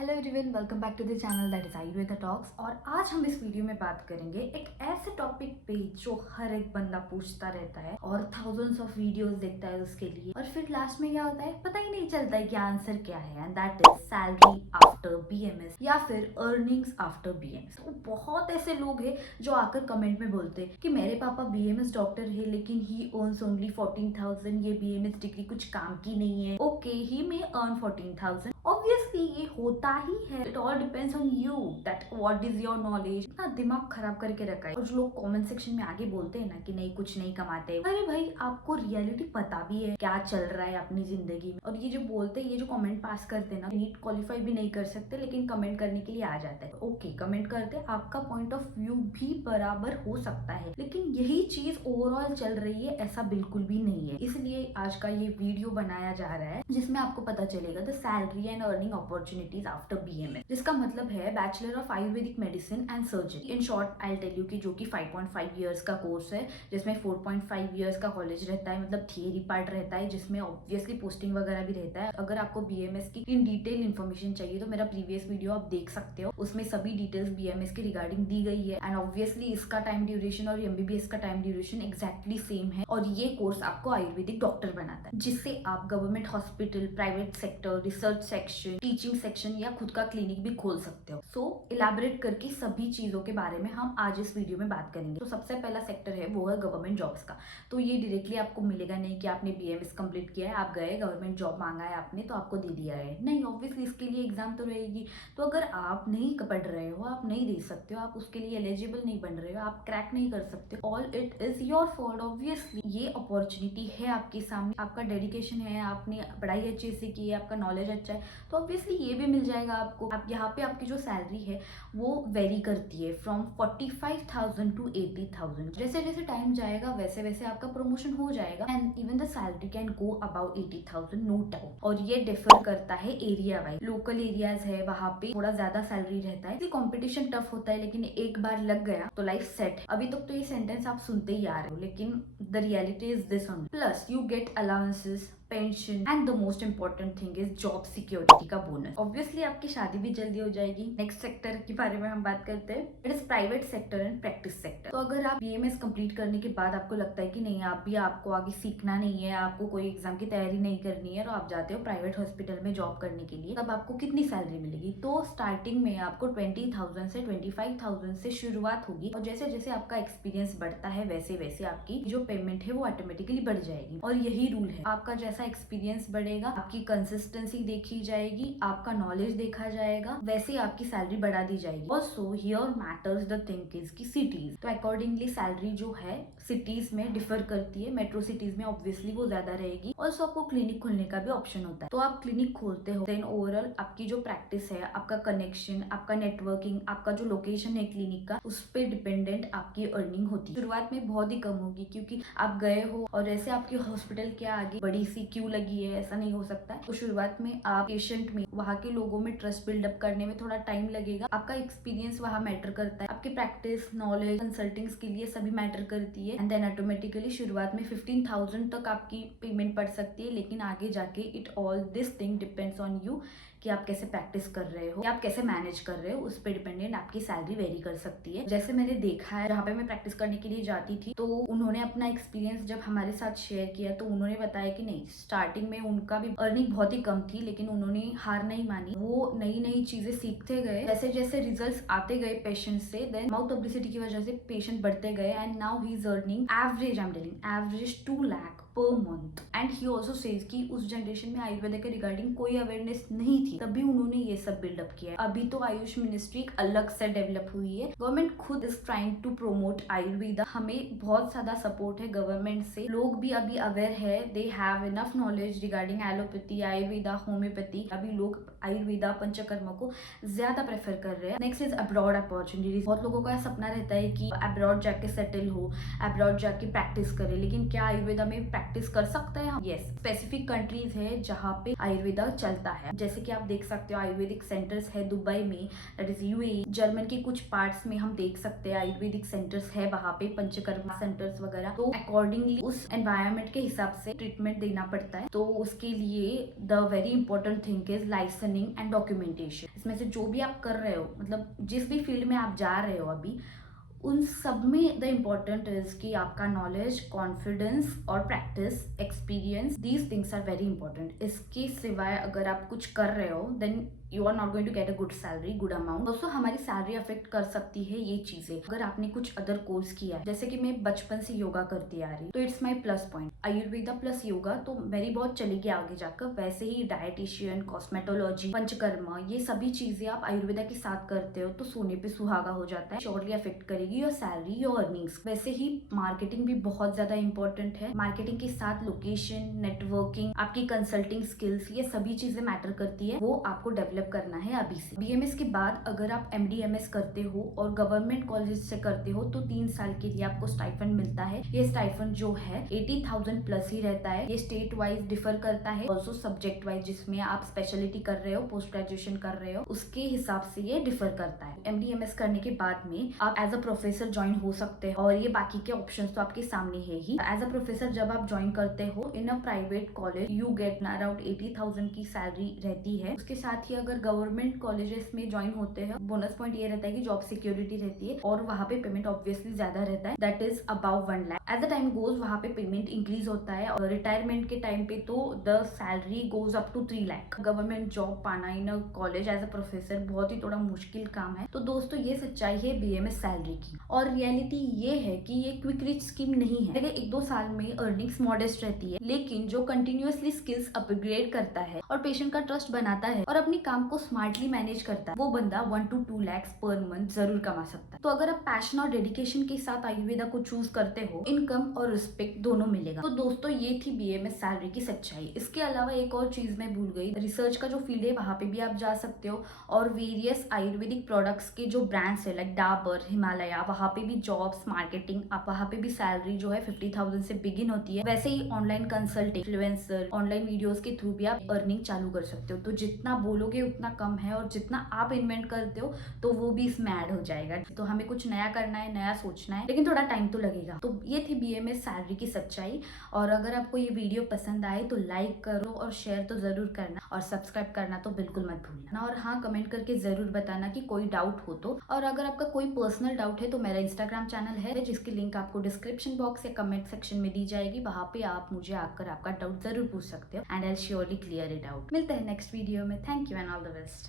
Hello everyone, welcome back to the channel that is Ayurveda talks. और आज हम इस वीडियो में बात करेंगे एक ऐसे टॉपिक पे जो हर एक बंदा पूछता रहता है और थाउजेंड्स ऑफ वीडियोस देखता है उसके लिए, और फिर लास्ट में क्या होता है पता ही नहीं चलता है कि आंसर क्या है। And that is salary after BMS या फिर अर्निंग्स आफ्टर बीएमएस। तो बहुत ऐसे लोग हैं जो आकर कमेंट में बोलते हैं कि मेरे पापा बीएमएस डॉक्टर है लेकिन ही अर्न्स ओनली 14,000, ये बीएमएस डिग्री कुछ काम की नहीं है। ओके, ही मे अर्न 14,000। ऑब्वियसली ये होता ही है। It all depends on you that what is your knowledge. इतना दिमाग खराब करके रखा है। और जो लोग कमेंट सेक्शन में आगे बोलते हैं ना कि नहीं कुछ नहीं कमाते, अरे भाई आपको रियलिटी पता भी है क्या चल रहा है अपनी जिंदगी में। और ये जो बोलते हैं, ये जो कमेंट पास करते हैं ना, नीट क्वालिफाई भी नहीं कर सकते लेकिन कमेंट करने के लिए आ जाते हैं। ओके, कमेंट करते, आपका पॉइंट ऑफ व्यू भी बराबर हो सकता है, लेकिन यही चीज ओवरऑल चल रही है ऐसा बिल्कुल भी नहीं है। इसलिए आज का ये वीडियो बनाया जा रहा है जिसमें आपको पता चलेगा the salary and earning opportunities after BMS, जिसका मतलब है bachelor of Ayurvedic medicine and surgery. In short I tell you कि जो कि 5.5 इयर्स का कोर्स है, जिसमें 4.5 इयर्स का कॉलेज रहता है, मतलब थियरी पार्ट रहता है जिसमें ऑब्वियसली पोस्टिंग वगैरह भी रहता है। अगर आपको बीएमएस की इन डिटेल इन्फॉर्मेशन चाहिए तो मेरा प्रीवियस वीडियो आप देख सकते हो, उसमें सभी डिटेल्स बीएमएस के रिगार्डिंग दी गई है। एंड ऑब्वियसली इसका टाइम ड्यूरेशन और एमबीबीएस का टाइम ड्यूरेशन एक्जैक्टली सेम है। और ये कोर्स आपको आयुर्वेदिक डॉक्टर बनाता है, जिससे आप government hospital, private sector, research section, teaching section या खुद का क्लिनिक भी खोल सकते हो। सो इलैबोरेट करके सभी चीजों के बारे में हम आज इस वीडियो में बात करेंगे। तो सबसे पहला सेक्टर है वो है गवर्नमेंट जॉब्स का। तो ये डायरेक्टली आपको मिलेगा नहीं कि आपने बीएमएस कंप्लीट किया है, आप गए गवर्नमेंट जॉब मांगा है आपने तो आपको दे दिया है, नहीं। ऑब्वियसली इसके लिए एग्जाम तो रहेगी। तो अगर आप नहीं पढ़ रहे हो, आप नहीं दे सकते हो, आप उसके लिए एलिजिबल नहीं बन रहे हो, आप क्रैक नहीं कर सकते, all it is your fault. Obviously ये अपॉर्चुनिटी है आपके सामने, आपका डेडिकेशन है, आपने पढ़ाई अच्छे से की है, आपका नॉलेज अच्छा है, तो ऑब्वियसली ये भी मिल जाएगा आपको। आप यहाँ पे आपकी जो सैलरी है वो वेरी करती है फ्रॉम 45,000 टू 80,000। जैसे जैसे टाइम जाएगा वैसे वैसे आपका प्रमोशन हो जाएगा and even the salary can go about 80,000, no doubt. और ये डिफर करता है एरिया वाइज। लोकल एरियाज है वहाँ पे थोड़ा ज्यादा सैलरी रहता है, कॉम्पिटिशन टफ होता है, लेकिन एक बार लग गया तो लाइफ सेट। अभी तक तो ये सेंटेंस आप सुनते ही आ रहे हो, लेकिन the reality is this only. Plus you get allowances, pension and the most important thing is job security का बोनस। ऑब्वियसली आपकी शादी भी जल्दी हो जाएगी। नेक्स्ट सेक्टर के बारे में हम बात करते हैं, it is private sector and practice sector. तो अगर आप बीएमएस कंप्लीट करने के बाद आपको लगता है कि नहीं आपको आगे सीखना नहीं है, आपको कोई एग्जाम की तैयारी नहीं करनी है, तो आप जाते हो प्राइवेट हॉस्पिटल में जॉब करने के लिए। तब आपको कितनी सैलरी मिलेगी? तो स्टार्टिंग में आपको 20,000 से 25,000 से शुरुआत होगी, और जैसे जैसे आपका एक्सपीरियंस बढ़ता है वैसे वैसे आपकी जो पेमेंट है वो ऑटोमेटिकली बढ़ जाएगी। और यही रूल है, आपका जैसा एक्सपीरियंस बढ़ेगा, आपकी कंसिस्टेंसी देखी जाएगी, आपका नॉलेज देखा जाएगा, वैसे आपकी सैलरी बढ़ा दी जाएगी। Also here matters the thing is की सिटीज, तो अकॉर्डिंगली सैलरी जो है सिटीज में डिफर करती है। मेट्रो सिटीज में ऑब्वियसली वो ज्यादा रहेगी। ऑल्सो आपको क्लिनिक खोलने का भी ऑप्शन होता है, तो आप क्लिनिक खोलते हो, देन ओवरऑल आपकी जो प्रैक्टिस है, आपका कनेक्शन, आपका नेटवर्किंग, आपका जो लोकेशन है क्लिनिक का, उस पर डिपेंडेंट आपकी अर्निंग होती है। शुरुआत में बहुत ही कम होगी क्योंकि आप गए हो और ऐसे आपके हॉस्पिटल के आगे बड़ी सी क्यू लगी है, ऐसा नहीं हो सकता है। तो शुरुआत में आप पेशेंट में, वहाँ के लोगों में ट्रस्ट बिल्डअप करने में थोड़ा टाइम लगेगा। आपका एक्सपीरियंस वहाँ मैटर करता है, आपकी प्रैक्टिस, नॉलेज, कंसल्टिंग्स के लिए सभी मैटर करती है। एंड देन ऑटोमेटिकली शुरुआत में 15,000 तक आपकी पेमेंट पड़ सकती है, लेकिन आगे जाके it all this thing depends on you कि आप कैसे प्रैक्टिस कर रहे हो या आप कैसे मैनेज कर रहे हो, उस पर डिपेंडेंट आपकी सैलरी वेरी कर सकती है। जैसे मैंने देखा है, जहाँ पे मैं प्रैक्टिस करने के लिए जाती थी तो उन्होंने अपना एक्सपीरियंस जब हमारे साथ शेयर किया तो उन्होंने बताया कि नहीं, स्टार्टिंग में उनका भी अर्निंग बहुत ही कम थी, लेकिन उन्होंने हार नहीं मानी, वो नई नई चीजें सीखते गए। जैसे जैसे रिजल्ट्स आते गए पेशेंट से, देन माउथ पब्लिसिटी की वजह से पेशेंट बढ़ते गए and now he is earning average, I am telling average 2 lakh per month. And he also says कि उस जनरेशन में आयुर्वेदा के रिगार्डिंग कोई अवेयरनेस नहीं थी, तभी उन्होंने ये सब बिल्डअप किया है। अभी तो आयुष मिनिस्ट्री अलग से डेवलप हुई है, गवर्नमेंट खुद is trying to promote Ayurveda. हमें बहुत ज्यादा सपोर्ट है गवर्नमेंट से, लोग भी अभी अवेयर है, they have enough knowledge regarding allopathy, Ayurveda, homeopathy. अभी लोग आयुर्वेदा, पंचकर्मा को ज्यादा प्रेफर कर रहे हैं। Next is abroad opportunities. बहुत लोगों का सपना रहता है कि अब्रॉड जाके सेटल हो, अब्रॉड जाके प्रैक्टिस करे, लेकिन क्या आयुर्वेदा में प्रैक्टिस कर सकता है। यस, स्पेसिफिक कंट्रीज है जहाँ पे आयुर्वेदा चलता है, जैसे कि आप देख सकते हो आयुर्वेदिक सेंटर्स है दुबई में, दैट इज यूएई। जर्मन के कुछ पार्ट्स में हम देख सकते हैं आयुर्वेदिक सेंटर्स है, वहाँ पे पंचकर्मा सेंटर्स वगैरह। तो अकॉर्डिंगली उस एनवायरमेंट के हिसाब से ट्रीटमेंट देना पड़ता है। तो उसके लिए the very important thing is licensing and documentation. इसमें से जो भी आप कर रहे हो, मतलब जिस भी फील्ड में आप जा रहे हो अभी, उन सब में द इम्पोर्टेंट इज कि आपका नॉलेज, कॉन्फिडेंस और practice, experience, these things are very important. इसके सिवाय अगर आप कुछ कर रहे हो then you are not going to get a good salary, good amount. दोस्तों हमारी सैलरी अफेक्ट कर सकती है ये चीजें। अगर आपने कुछ अदर कोर्स किया है, जैसे कि मैं बचपन से योगा करती आ रही, तो it's my plus point. Ayurveda plus yoga तो मेरी बहुत चलेगी आगे जाकर। वैसे ही डायटिशियन, कॉस्मेटोलॉजी, पंचकर्मा, ये सभी चीजें आप आयुर्वेदा के साथ करते हो तो सोने पे सुहागा हो जाता है। श्योरली अफेक्ट करेगी योर सैलरी, योर अर्निंग्स। वैसे ही मार्केटिंग भी बहुत ज्यादा इंपॉर्टेंट है। मार्केटिंग के साथ लोकेशन, नेटवर्किंग, आपकी कंसल्टिंग स्किल्स, ये सभी चीजें मैटर करती है। वो आपको डेवलप करना है अभी से। बीएमएस के बाद अगर आप एमडीएमएस करते हो और गवर्नमेंट कॉलेज से करते हो तो 3 साल के लिए आपको स्टाइफंड मिलता है। ये स्टाइफंड जो है 80,000 प्लस ही रहता है। ये स्टेट वाइज डिफर करता है, ऑल्सो सब्जेक्ट वाइज, जिसमें आप स्पेशलिटी कर रहे हो, पोस्ट ग्रेजुएशन कर रहे हो, उसके हिसाब से ये डिफर करता है। एमडीएमएस करने के बाद में आप एज अ प्रोफेसर ज्वाइन हो सकते हो, और ये बाकी के ऑप्शन तो आपके सामने है ही। एज अ प्रोफेसर जब आप ज्वाइन करते हो in a private college, you get around 80,000 की सैलरी रहती है। उसके साथ ही अगर गवर्नमेंट कॉलेजेस में ज्वाइन होते हैं, बोनस पॉइंट ये रहता है कि जॉब सिक्योरिटी रहती है और वहाँ पे पेमेंट ऑब्वियसली ज्यादा रहता है, that is about 1 lakh. As the time goes वहाँ पे पेमेंट इंक्रीज होता है, और रिटायरमेंट के टाइम पे तो the salary goes up to 3 lakh. Government job पाना in a college as a professor बहुत ही थोड़ा मुश्किल काम है। तो दोस्तों ये सच्चाई है बीएमएस सैलरी की, और रियलिटी ये है कि ये क्विक रिच स्कीम नहीं है। देखिए 1-2 साल में अर्निंग्स मॉडेस्ट रहती है, लेकिन जो कंटिन्यूअसली स्किल्स अपग्रेड करता है और पेशेंट का ट्रस्ट बनाता है और अपनी काम को स्मार्टली मैनेज करता है, वो बंदा 1 to 2 लाख पर मंथ जरूर कमा सकता है। तो अगर आप पैशन और डेडिकेशन के साथ आयुर्वेदा को चूज करते हो, इनकम और रिस्पेक्ट दोनों मिलेगा। तो दोस्तों ये थी बीएमएस सैलरी की सच्चाई। इसके अलावा एक और चीज मैं भूल गई, रिसर्च का जो फील्ड है वहां पे भी आप जा सकते हो, और वेरियस आयुर्वेदिक प्रोडक्ट्स के जो ब्रांड्स है लाइक डाबर, हिमालय, वहां पे भी जॉब्स, मार्केटिंग, आप वहां पे भी सैलरी जो है 50,000 से बिगिन होती है। वैसे ही online consulting, influencer, online videos के थ्रू भी आप अर्निंग चालू कर सकते हो। तो जितना बोलोगे उतना कम है, और जितना आप इन्वेंट करते हो तो वो भी इसमें ऐड हो जाएगा। तो हमें कुछ नया करना है, नया सोचना है, लेकिन थोड़ा टाइम तो लगेगा। तो ये थी बीएमएस सैलरी की सच्चाई। और अगर आपको ये वीडियो पसंद आए तो लाइक करो और शेयर तो जरूर करना, और सब्सक्राइब करना तो बिल्कुल मत भूलना। और हाँ, कमेंट करके जरूर बताना कि कोई डाउट हो तो। और अगर आपका कोई पर्सनल डाउट है तो मेरा इंस्टाग्राम चैनल है, जिसकी लिंक आपको डिस्क्रिप्शन बॉक्स या कमेंट सेक्शन में दी जाएगी। वहां पे आप मुझे आकर आपका डाउट जरूर पूछ सकते हो, and I will surely clear it out. मिलते हैं नेक्स्ट वीडियो में। Thank you and all the best.